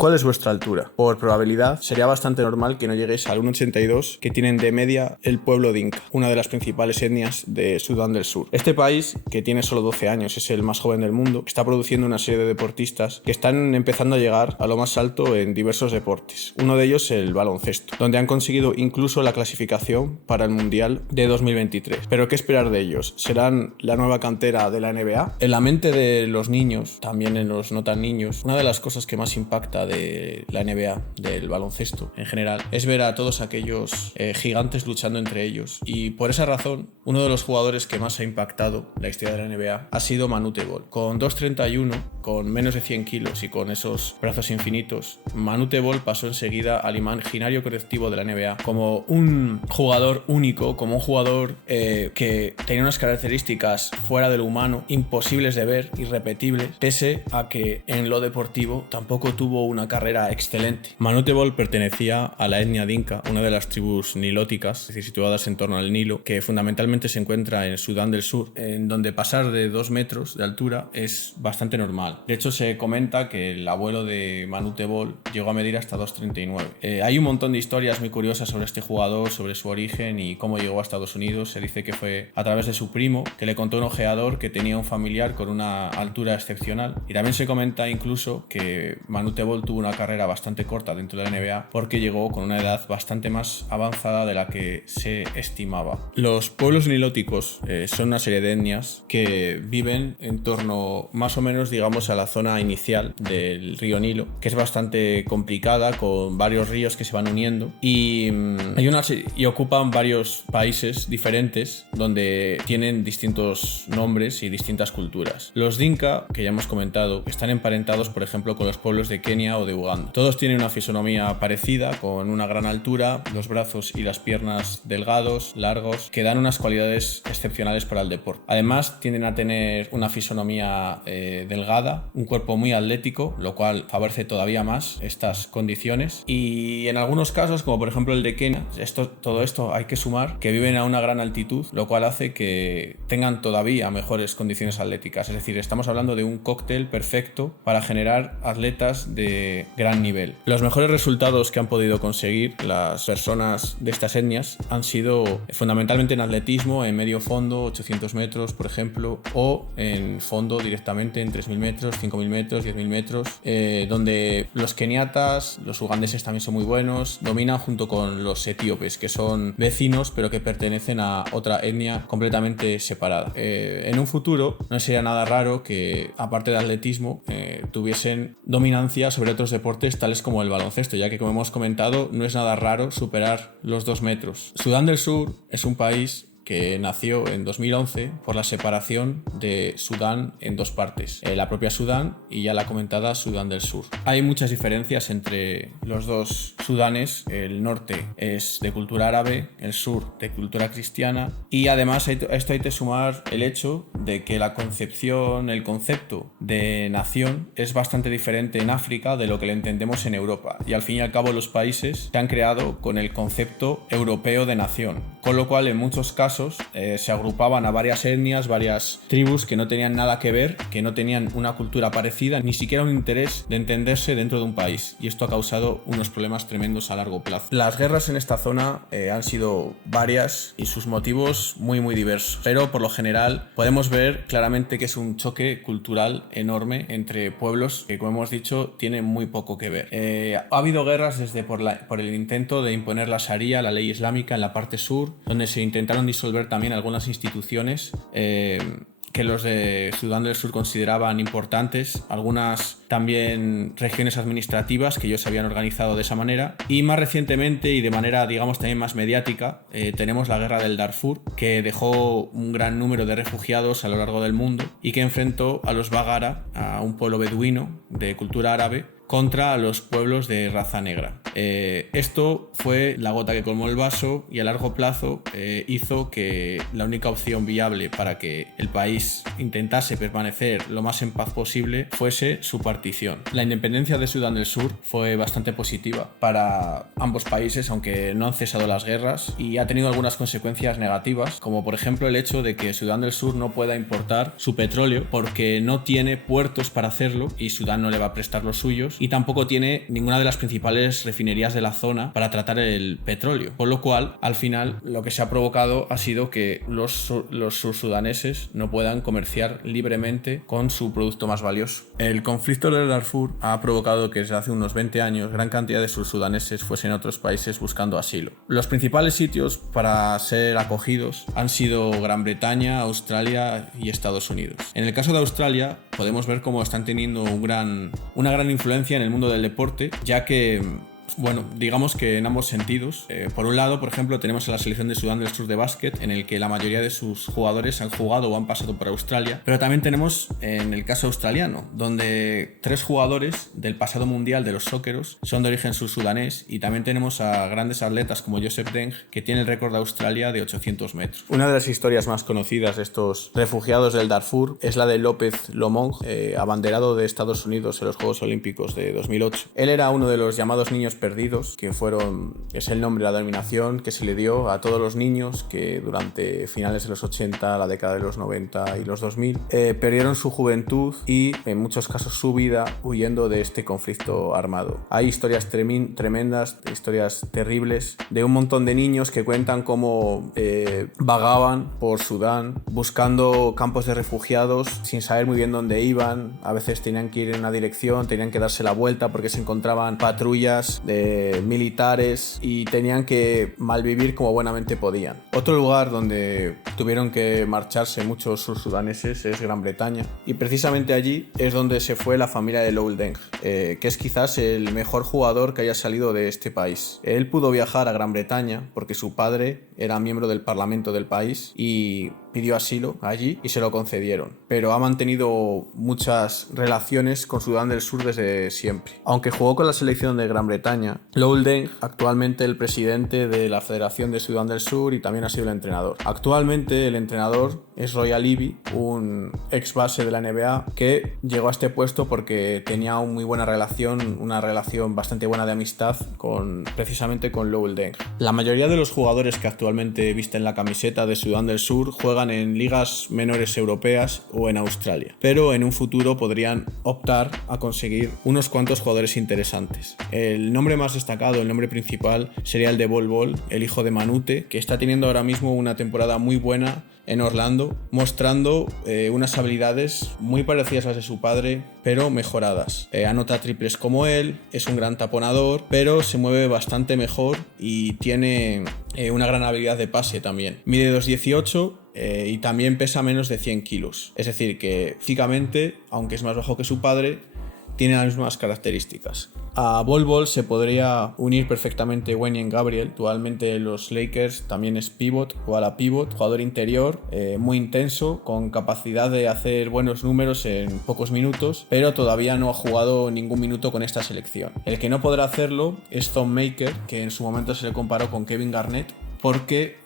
¿Cuál es vuestra altura? Por probabilidad, sería bastante normal que no lleguéis al 1,82 que tienen de media el pueblo dinka, una de las principales etnias de Sudán del Sur. Este país, que tiene solo 12 años, es el más joven del mundo, está produciendo una serie de deportistas que están empezando a llegar a lo más alto en diversos deportes. Uno de ellos el baloncesto, donde han conseguido incluso la clasificación para el Mundial de 2023. Pero ¿qué esperar de ellos? ¿Serán la nueva cantera de la NBA? En la mente de los niños, también en los no tan niños, una de las cosas que más impacta de la NBA, del baloncesto en general, es ver a todos aquellos gigantes luchando entre ellos. Y por esa razón, uno de los jugadores que más ha impactado la historia de la NBA ha sido Manute Bol. Con 2,31, con menos de 100 kilos y con esos brazos infinitos, Manute Bol pasó enseguida al imaginario colectivo de la NBA como un jugador único, como un jugador que tenía unas características fuera de lo humano, imposibles de ver, irrepetibles, pese a que en lo deportivo tampoco tuvo una carrera excelente. Manute Bol pertenecía a la etnia dinka, una de las tribus nilóticas, es decir, situadas en torno al Nilo, que fundamentalmente se encuentra en Sudán del Sur, en donde pasar de 2 metros de altura es bastante normal. De hecho, se comenta que el abuelo de Manute Bol llegó a medir hasta 2,39. Hay un montón de historias muy curiosas sobre este jugador, sobre su origen y cómo llegó a Estados Unidos. Se dice que fue a través de su primo, que le contó un ojeador que tenía un familiar con una altura excepcional. Y también se comenta incluso que Manute Bol tuvo una carrera bastante corta dentro de la NBA porque llegó con una edad bastante más avanzada de la que se estimaba. Los pueblos nilóticos son una serie de etnias que viven en torno más o menos, digamos, a la zona inicial del río Nilo, que es bastante complicada, con varios ríos que se van uniendo y ocupan varios países diferentes donde tienen distintos nombres y distintas culturas. Los dinka, que ya hemos comentado, están emparentados, por ejemplo, con los pueblos de Kenia o de Uganda. Todos tienen una fisonomía parecida, con una gran altura, los brazos y las piernas delgados, largos, que dan unas cualidades excepcionales para el deporte. Además, tienden a tener una fisonomía delgada, un cuerpo muy atlético, lo cual favorece todavía más estas condiciones. Y en algunos casos, como por ejemplo el de Kenia, todo esto hay que sumar que viven a una gran altitud, lo cual hace que tengan todavía mejores condiciones atléticas. Es decir, estamos hablando de un cóctel perfecto para generar atletas de gran nivel. Los mejores resultados que han podido conseguir las personas de estas etnias han sido fundamentalmente en atletismo, en medio fondo, 800 metros, por ejemplo, o en fondo directamente en 3.000 metros, 5.000 metros, 10.000 metros, donde los keniatas, los ugandeses también son muy buenos, dominan junto con los etíopes, que son vecinos, pero que pertenecen a otra etnia completamente separada. En un futuro no sería nada raro que, aparte de atletismo, tuviesen dominancia sobre otros deportes tales como el baloncesto, ya que, como hemos comentado, no es nada raro superar los 2 metros. Sudán del Sur es un país que nació en 2011 por la separación de Sudán en 2 partes, la propia Sudán y ya la comentada Sudán del Sur. Hay muchas diferencias entre los dos Sudanes. El norte es de cultura árabe, el sur de cultura cristiana, y además a esto hay que sumar el hecho de que la concepción, el concepto de nación es bastante diferente en África de lo que le entendemos en Europa, y al fin y al cabo los países se han creado con el concepto europeo de nación, con lo cual en muchos casos se agrupaban a varias etnias, varias tribus que no tenían nada que ver, que no tenían una cultura parecida, ni siquiera un interés de entenderse dentro de un país, y esto ha causado unos problemas tremendos a largo plazo. Las guerras en esta zona han sido varias y sus motivos muy diversos, pero por lo general podemos ver claramente que es un choque cultural enorme entre pueblos que, como hemos dicho, tienen muy poco que ver. Ha habido guerras desde por el intento de imponer la Sharia, la ley islámica, en la parte sur, donde se intentaron disolver también algunas instituciones que los de Sudán del Sur consideraban importantes, algunas también regiones administrativas que ellos se habían organizado de esa manera, y más recientemente y de manera, digamos, también más mediática, tenemos la guerra del Darfur, que dejó un gran número de refugiados a lo largo del mundo y que enfrentó a los Bagara, a un pueblo beduino de cultura árabe, contra los pueblos de raza negra. Esto fue la gota que colmó el vaso y a largo plazo hizo que la única opción viable para que el país intentase permanecer lo más en paz posible fuese su partición. La independencia de Sudán del Sur fue bastante positiva para ambos países, aunque no han cesado las guerras, y ha tenido algunas consecuencias negativas, como por ejemplo el hecho de que Sudán del Sur no pueda importar su petróleo porque no tiene puertos para hacerlo y Sudán no le va a prestar los suyos, y tampoco tiene ninguna de las principales refinerías de la zona para tratar el petróleo, con lo cual al final lo que se ha provocado ha sido que los sursudaneses no puedan comerciar libremente con su producto más valioso. El conflicto de Darfur ha provocado que desde hace unos 20 años gran cantidad de sursudaneses fuesen a otros países buscando asilo. Los principales sitios para ser acogidos han sido Gran Bretaña, Australia y Estados Unidos. En el caso de Australia podemos ver cómo están teniendo una gran influencia en el mundo del deporte, ya que bueno, digamos que en ambos sentidos. Por un lado, por ejemplo, tenemos a la selección de Sudán del Sur de básquet, en el que la mayoría de sus jugadores han jugado o han pasado por Australia, pero también tenemos en el caso australiano, donde 3 jugadores del pasado mundial de los Socceros son de origen sursudanés, y también tenemos a grandes atletas como Joseph Deng, que tiene el récord de Australia de 800 metros. Una de las historias más conocidas de estos refugiados del Darfur es la de López Lomong, abanderado de Estados Unidos en los Juegos Olímpicos de 2008. Él era uno de los llamados niños perdidos, que es el nombre, la denominación que se le dio a todos los niños que durante finales de los 80, la década de los 90 y los 2000 perdieron su juventud y en muchos casos su vida huyendo de este conflicto armado. Hay historias tremendas, historias terribles de un montón de niños que cuentan cómo vagaban por Sudán buscando campos de refugiados sin saber muy bien dónde iban. A veces tenían que ir en una dirección, tenían que darse la vuelta porque se encontraban patrullas de militares y tenían que malvivir como buenamente podían. Otro lugar donde tuvieron que marcharse muchos sursudaneses es Gran Bretaña, y precisamente allí es donde se fue la familia de Lowell Deng, que es quizás el mejor jugador que haya salido de este país. Él pudo viajar a Gran Bretaña porque su padre era miembro del parlamento del país y pidió asilo allí y se lo concedieron, pero ha mantenido muchas relaciones con Sudán del Sur desde siempre. Aunque jugó con la selección de Gran Bretaña, Lowell Deng, actualmente el presidente de la Federación de Sudán del Sur, y también ha sido el entrenador. Actualmente el entrenador es Roy Alibi, un ex base de la NBA que llegó a este puesto porque tenía una muy buena relación, una relación bastante buena de amistad precisamente con Lowell Deng. La mayoría de los jugadores que actualmente visten la camiseta de Sudán del Sur juegan en ligas menores europeas o en Australia, pero en un futuro podrían optar a conseguir unos cuantos jugadores interesantes. El nombre más destacado, el nombre principal, sería el de Bol Bol, el hijo de Manute, que está teniendo ahora mismo una temporada muy buena en Orlando, mostrando unas habilidades muy parecidas a las de su padre, pero mejoradas. Anota triples como él, es un gran taponador, pero se mueve bastante mejor y tiene una gran habilidad de pase también. Mide 2,18 y también pesa menos de 100 kilos. Es decir, que físicamente, aunque es más bajo que su padre, tiene las mismas características. A Bol Bol se podría unir perfectamente Wenyen Gabriel, actualmente los Lakers, también es pivot o ala pivot, jugador interior, muy intenso, con capacidad de hacer buenos números en pocos minutos, pero todavía no ha jugado ningún minuto con esta selección. El que no podrá hacerlo es Thon Maker, que en su momento se le comparó con Kevin Garnett, porque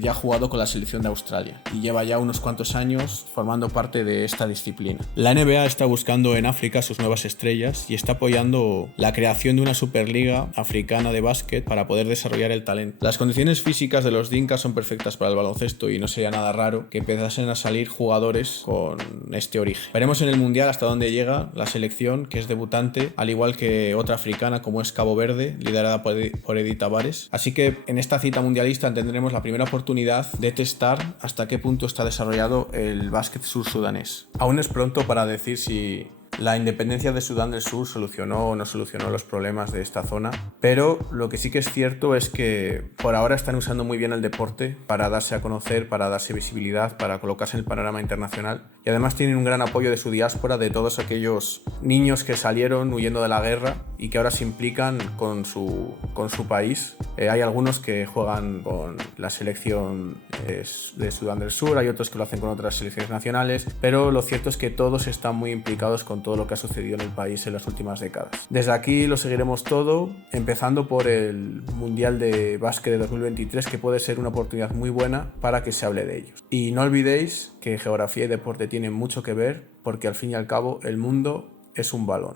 ya ha jugado con la selección de Australia y lleva ya unos cuantos años formando parte de esta disciplina. La NBA está buscando en África sus nuevas estrellas y está apoyando la creación de una superliga africana de básquet para poder desarrollar el talento. Las condiciones físicas de los Dinkas son perfectas para el baloncesto y no sería nada raro que empezasen a salir jugadores con este origen. Veremos en el Mundial hasta dónde llega la selección, que es debutante, al igual que otra africana como es Cabo Verde, liderada por Edith Tavares. Así que en esta cita mundialista tendremos la primera oportunidad de testar hasta qué punto está desarrollado el básquet sursudanés. Aún es pronto para decir si la independencia de Sudán del Sur solucionó o no solucionó los problemas de esta zona, pero lo que sí que es cierto es que por ahora están usando muy bien el deporte para darse a conocer, para darse visibilidad, para colocarse en el panorama internacional, y además tienen un gran apoyo de su diáspora, de todos aquellos niños que salieron huyendo de la guerra y que ahora se implican con su país. Hay algunos que juegan con la selección de Sudán del Sur, hay otros que lo hacen con otras selecciones nacionales, pero lo cierto es que todos están muy implicados con todo lo que ha sucedido en el país en las últimas décadas. Desde aquí lo seguiremos todo, empezando por el Mundial de Básquet de 2023, que puede ser una oportunidad muy buena para que se hable de ellos. Y no olvidéis que geografía y deporte tienen mucho que ver, porque al fin y al cabo el mundo es un balón.